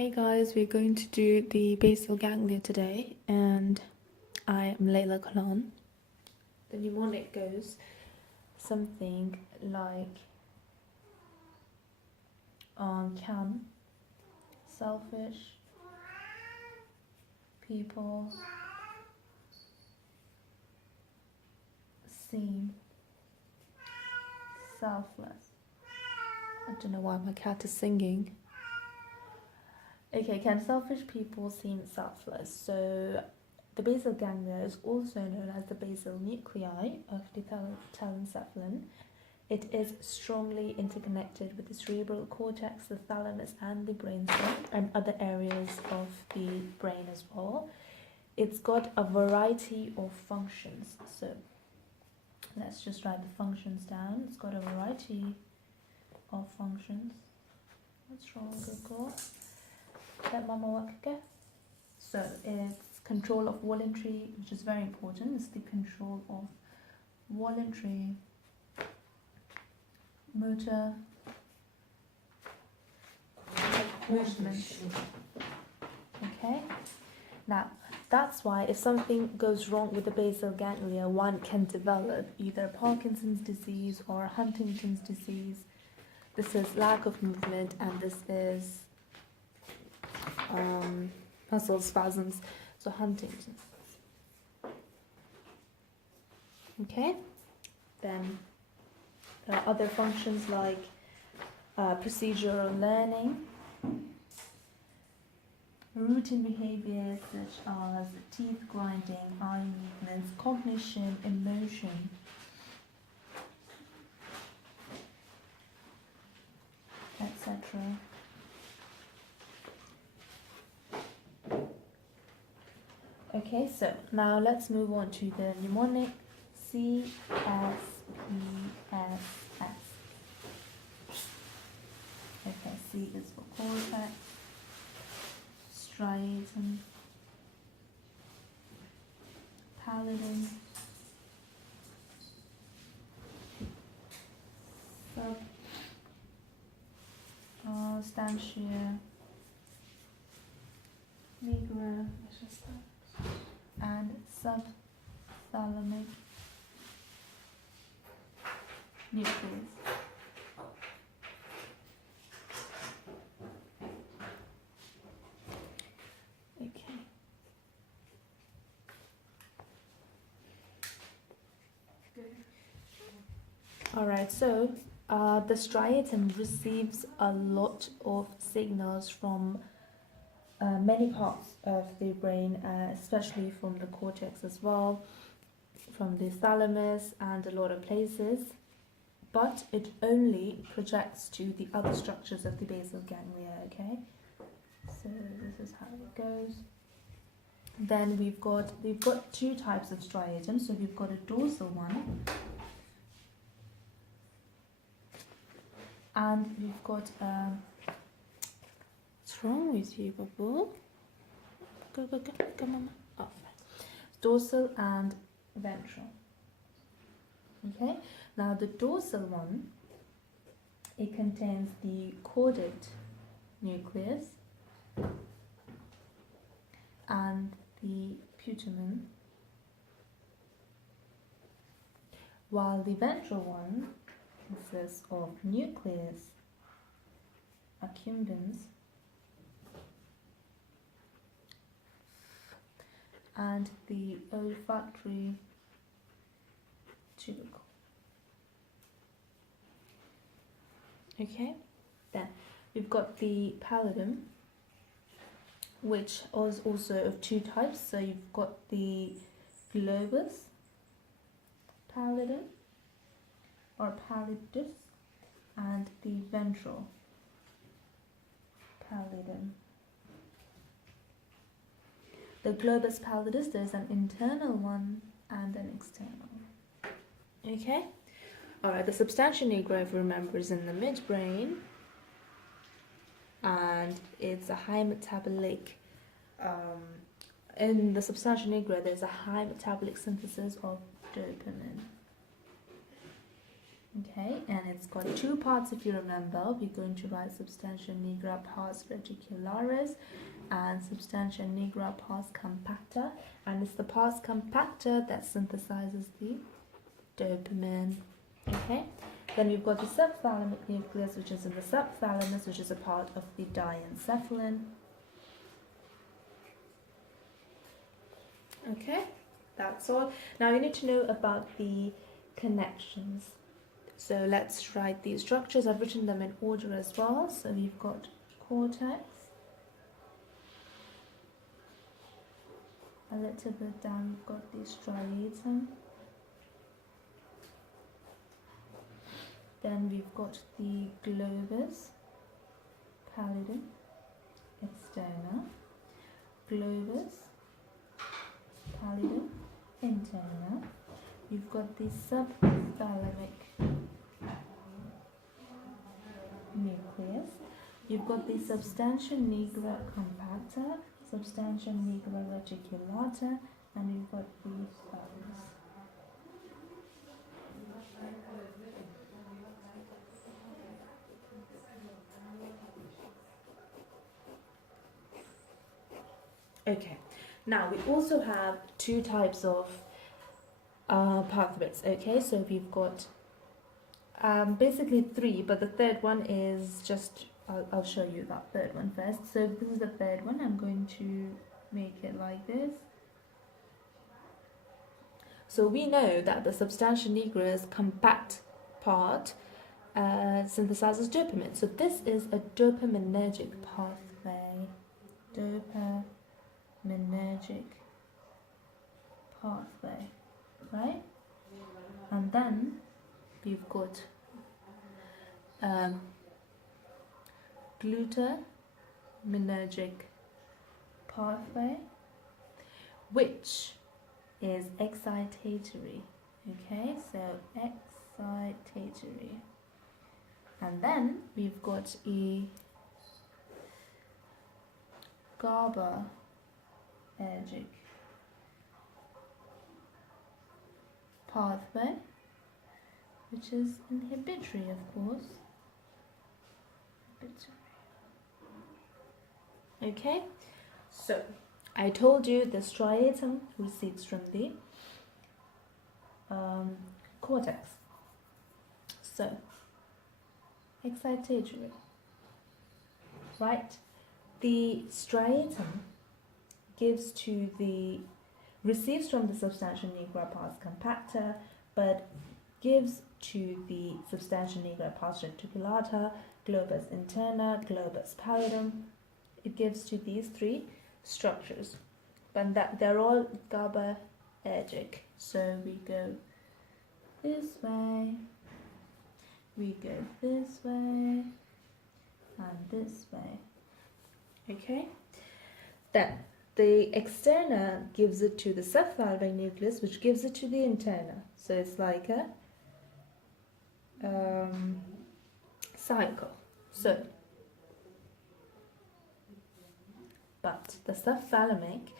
Hey guys, we're going to do the basal ganglia today, and I am Layla Khan. The mnemonic goes something like can, selfish, people, seem, selfless. I don't know why my cat is singing. Okay, can selfish people seem selfless? So the basal ganglia is also known as the basal nuclei of the telencephalon. It is strongly interconnected with the cerebral cortex, the thalamus, and the brainstem, and other areas of the brain as well. It's got a variety of functions. So let's just write the functions down. It's got a variety of functions. What's wrong, Google? Let Mama work again. So it's control of voluntary, which is very important. It's the control of voluntary, motor, movement. Okay. Now that's why if something goes wrong with the basal ganglia, one can develop either Parkinson's disease or Huntington's disease. This is lack of movement, and this is muscle spasms, so Huntington's. Okay, then there are other functions like procedural learning, routine behaviors such as teeth grinding, eye movements, cognition, emotion, etc. Okay, so now let's move on to the mnemonic CSPSS. Okay, C is for cortex, striatum, pallidum, substantia nigra, and subthalamic nucleus. Okay. Alright, so the striatum receives a lot of signals from many parts of the brain, especially from the cortex as well, from the thalamus and a lot of places, but it only projects to the other structures of the basal ganglia. Okay, so this is how it goes. Then we've got two types of striatum. So we've got a dorsal one, and we've got what's wrong with you, Babu? Go, Mama. Oh, dorsal and ventral. Okay, now the dorsal one, it contains the caudate nucleus and the putamen, while the ventral one consists of nucleus accumbens and the olfactory tubercle. Okay, then we've got the pallidum, which is also of two types. So you've got the globus pallidum or pallidus and the ventral pallidum. The globus pallidus, there's an internal one and an external. Okay? Alright, the substantia nigra, if you remember, is in the midbrain, and it's a high metabolic, in the substantia nigra there's a high metabolic synthesis of dopamine. Okay, and it's got two parts if you remember. We're going to write substantia nigra pars reticularis and substantia nigra pars compacta, and it's the pars compacta that synthesizes the dopamine. Okay, then we've got the subthalamic nucleus, which is in the subthalamus, which is a part of the diencephalon. Okay, that's all. Now you need to know about the connections. So let's write these structures. I've written them in order as well. So we've got cortex. A little bit down, we've got the striatum. Then we've got the globus pallidum externa, globus pallidum interna. You've got the subthalamic nucleus. You've got the substantia nigra compacta, substantia nigra reticulata, and you've got the thalamus. Okay, now we also have two types of pathways. Okay, so we've got basically three, but the third one is just, I'll show you that third one first. So this is the third one. I'm going to make it like this. So we know that the substantia nigra's compact part synthesizes dopamine. So this is a dopaminergic pathway. Dopaminergic pathway, right? And then we've got glutaminergic pathway, which is excitatory. Okay, so excitatory. And then we've got a GABAergic pathway, which is inhibitory, of course. Okay, so I told you the striatum receives from the cortex. So, excitatory, right? The striatum receives from the substantia nigra pars compacta, but gives to the substantia nigra pars reticulata, globus interna, globus pallidum. It gives to these three structures, but they're all GABAergic. So we go this way, we go this way, and this way. Okay, then the externa gives it to the subthalamic nucleus, which gives it to the interna. So it's like a cycle. So, but the subthalamic,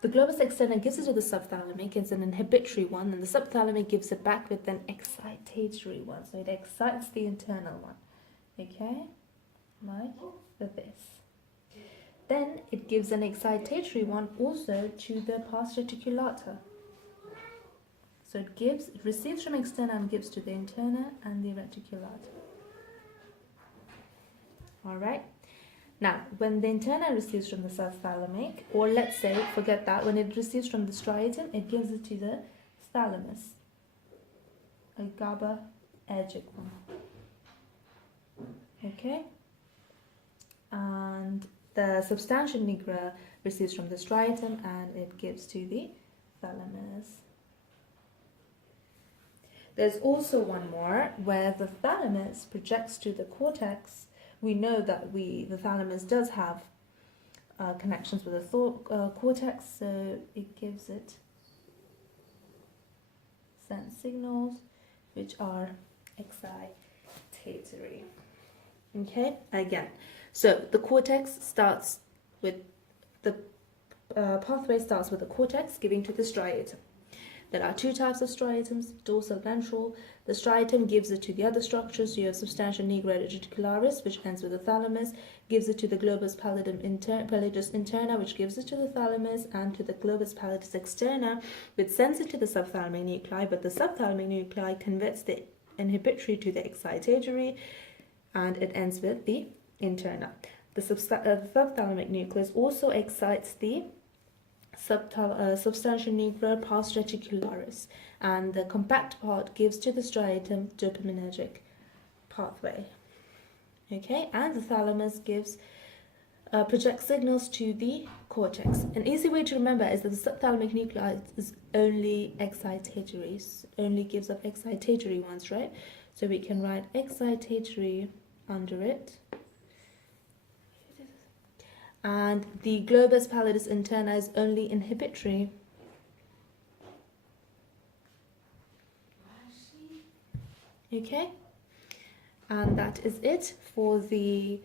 the globus externa gives it to the subthalamic. It's an inhibitory one, and the subthalamic gives it back with an excitatory one. So it excites the internal one. Okay, like this. Then it gives an excitatory one also to the pars reticulata. So it receives from externa and gives to the interna and the reticulata. Alright. Now, when the interna receives from the subthalamic, or let's say, forget that, when it receives from the striatum, it gives it to the thalamus. A GABAergic one. Okay? And the substantia nigra receives from the striatum and it gives to the thalamus. There's also one more where the thalamus projects to the cortex. We know that the thalamus does have connections with the cortex, so it gives it sense signals which are excitatory. Okay, again. So the cortex starts with the pathway starts with the cortex giving to the striatum. There are two types of striatums, dorsal ventral. The striatum gives it to the other structures. So you have substantia nigra reticularis, which ends with the thalamus, gives it to the globus pallidus interna, which gives it to the thalamus, and to the globus pallidus externa, which sends it to the subthalamic nuclei, but the subthalamic nuclei converts the inhibitory to the excitatory, and it ends with the interna. The subthalamic nucleus also excites the substantia nigra pars reticularis, and the compact part gives to the striatum dopaminergic pathway. Okay, and the thalamus gives projects signals to the cortex. An easy way to remember is that the subthalamic nucleus is only excitatory, only gives up excitatory ones, right? So we can write excitatory under it. And the globus pallidus interna is only inhibitory. Okay, and that is it for the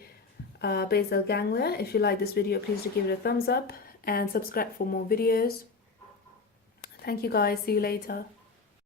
basal ganglia. If you like this video, please do give it a thumbs up and subscribe for more videos. Thank you guys, see you later.